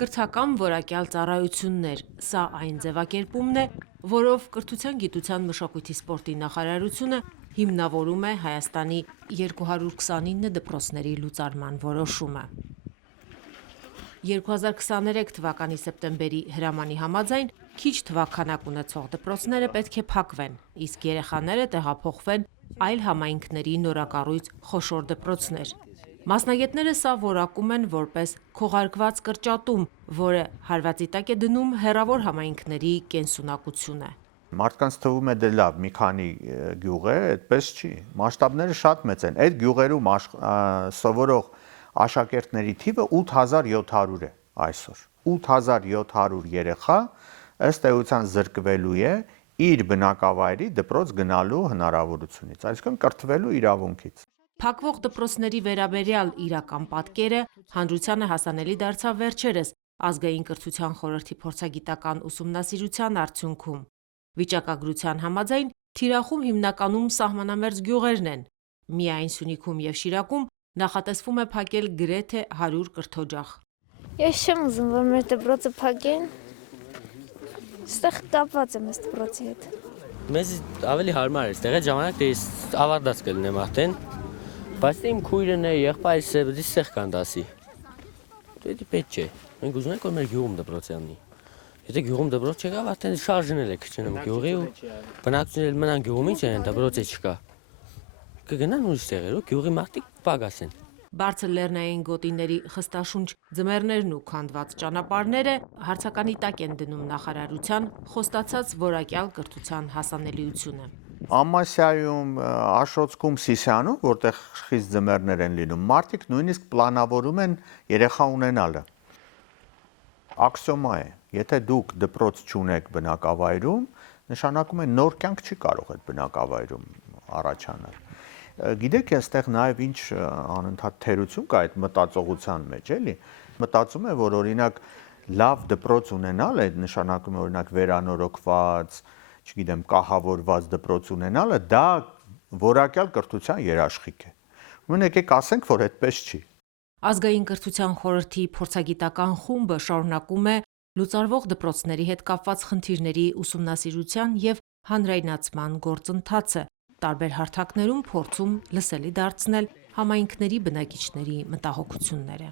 Կրթական որակյալ ծառայություններ, սա այն ձևակերպումն է, որով Կրթության, գիտության, մշակույթի, սպորտի նախարարությունը հիմնավորում է Հայաստանի 229 դպրոցների լուծարման որոշումը։ 2023 թվականի սեպտեմբերի հրամանի համաձայն քիչ թվաքանակ ունեցող դպրոցները պետք է փակվեն, իսկ երեխաները տեղափոխվեն այլ համայնքների նորակառույց խոշոր դպրոցներ։ Մասնագետները սա որակում են որպես քողարկված կրճատում, որը հարվածի տակ է դնում հեռավոր համայնքների կենսունակությունը։ Մարդկանց թվում է դե լավ, մի քանի գյուղ է, այդպես չի։ Մասշտաբները շատ մեծ են։ Այդ գյուղերում սովորող աշակերտների թիվը 8700 է այսօր։ 8700 երեխա ըստ էության զրկվելու է իր բնակավայրի դպրոց գնալու հնարավորությունից, այսինքն կրթվելու իրավունքից։ Փակվող դպրոցների վերաբերյալ իրական պատկերը հանրությանը հասանելի դարձավ վերջերս Ազգային կրթության խորհրդի փորձագիտական ուսումնասիրության արդյունքում։ Վիճակագրության համաձայն թիրախում հիմնականում սահմանամերձ գյուղերն են։ Միայն Սյունիքում և Շիրակում նախատեսվում է փակել գրեթե 100 կրթօջախ։ Ես չեմ ուզում, որ մեր դպրոցը փակեն։ Ստեղ կապված եմ այս դպրոցի հետ։ Մեզ ավելի հարմար է, ստեղ այդ ժամանակ դե ավարտած կլինեմ արդեն, բայց իմ քույրն է, եղբայրս է, դիստեղ կան դասի։ Դա պետք չէ։ Մենք ուզում ենք, որ մեր գյուղում դպրոց անի։ Եթե գյուղում դպրոց չկա, արդեն շարժնել է քչնում գյուղի ու բնակչությունները մնան գյուղում, ինչ են, դպրոցը չկա։ Կգնան ուրիշ տեղեր ու գյուղի մարդիկ պակաս են։ Բարձր լեռնային գոտիների խստաշունչ ձմեռներն ու քանդված ճանապարհները հարցականի տակ են դնում նախարարության խոստացած որակյալ կրթության հասանելիությունը։ Ամասիայում, Աշոտսկում, Սիսիանում, որտեղ խիստ ձմեռներ են լինում, մարդիկ նույնիսկ պլանավորում են երեխա ունենալը։ Աքսիոմա է, եթե դուք դպրոց չունեք բնակավայրում, նշանակում է նոր կյանք չի կարող այդ բնակավայրում առաջանալ։ Գիտեք, այստեղ նաև ինչ անընդհատ թերություն կա այդ մտածողության մեջ, էլի։ Մտածում է, որ օրինակ լավ դպրոց ունենալը, այդ նշանակում է օրինակ վերանորոգված, չգիտեմ, կահավորված դպրոց ունենալը, դա որակյալ կրթության երաշխիք է։ Ուրեմն եկեք ասենք, որ այդպես չի։ Ազգային կրթության խորհրդի փորձագիտական խումբը շարունակում է լուծարվող դպրոցների հետ կապված խնդիրների ուսումնասիրության և հանրայնացման գործընթացը, տարբեր հարթակներում փորձում լսելի դարձնել համայնքների բնակիչների մտահոգությունները։